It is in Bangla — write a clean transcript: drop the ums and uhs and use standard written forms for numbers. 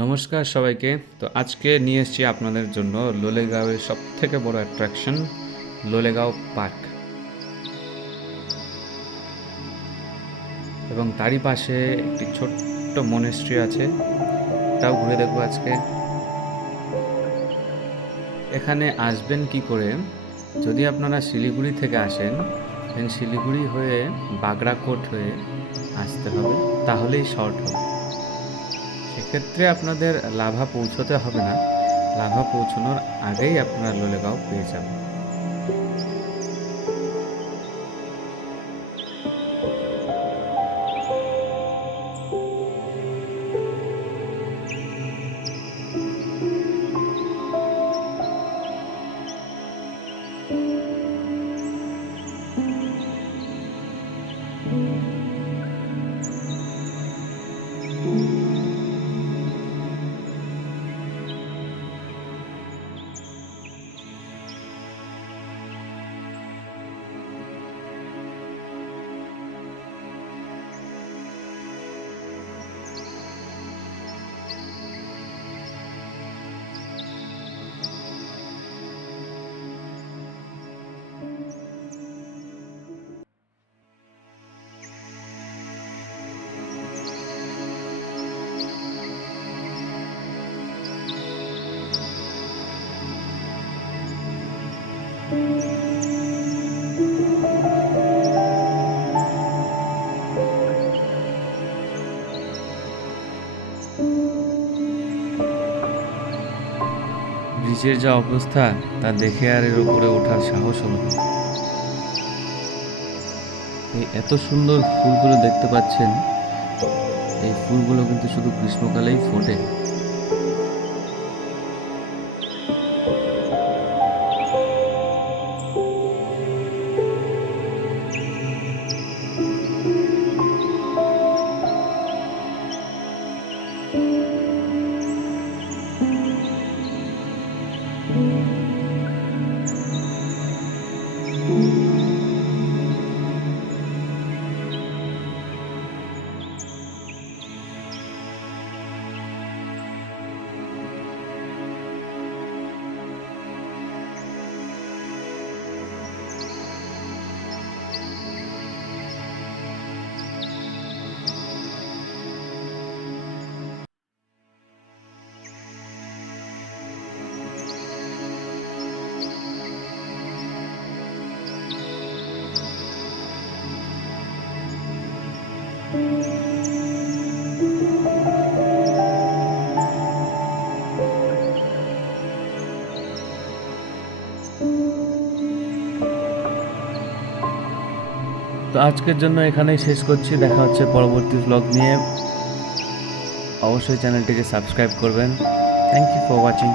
নমস্কার সবাইকে। তো আজকে নিয়ে এসেছি আপনাদের জন্য লোলেগাঁওয়ের সবথেকে বড় অ্যাট্রাকশন লোলেগাঁও পার্ক, এবং তারই পাশে একটি ছোট্ট মনেস্ট্রি আছে, এটাও ঘুরে দেখবো আজকে। এখানে আসবেন কি করে? যদি আপনারা শিলিগুড়ি থেকে আসেন, দেন শিলিগুড়ি হয়ে বাগড়াকোট হয়ে আসতে হবে, তাহলেই শর্ট হবে। সেক্ষেত্রে আপনাদের লাভা পৌঁছতে হবে না, লাভা পৌঁছানোর আগেই আপনারা লোলেগাঁও পেয়ে যাবেন। ব্রিজের যা অবস্থা তা দেখে আর এর উপরে ওঠার সাহস হলো না। এই এত সুন্দর ফুলগুলো দেখতে পাচ্ছেন, এই ফুলগুলো কিন্তু শুধু গ্রীষ্মকালেই ফোটে। তো আজকের জন্য এখানেই শেষ করছি, দেখা হচ্ছে পরবর্তী ব্লগ নিয়ে। অবশ্যই চ্যানেলটিকে সাবস্ক্রাইব করবেন। Thank you for watching.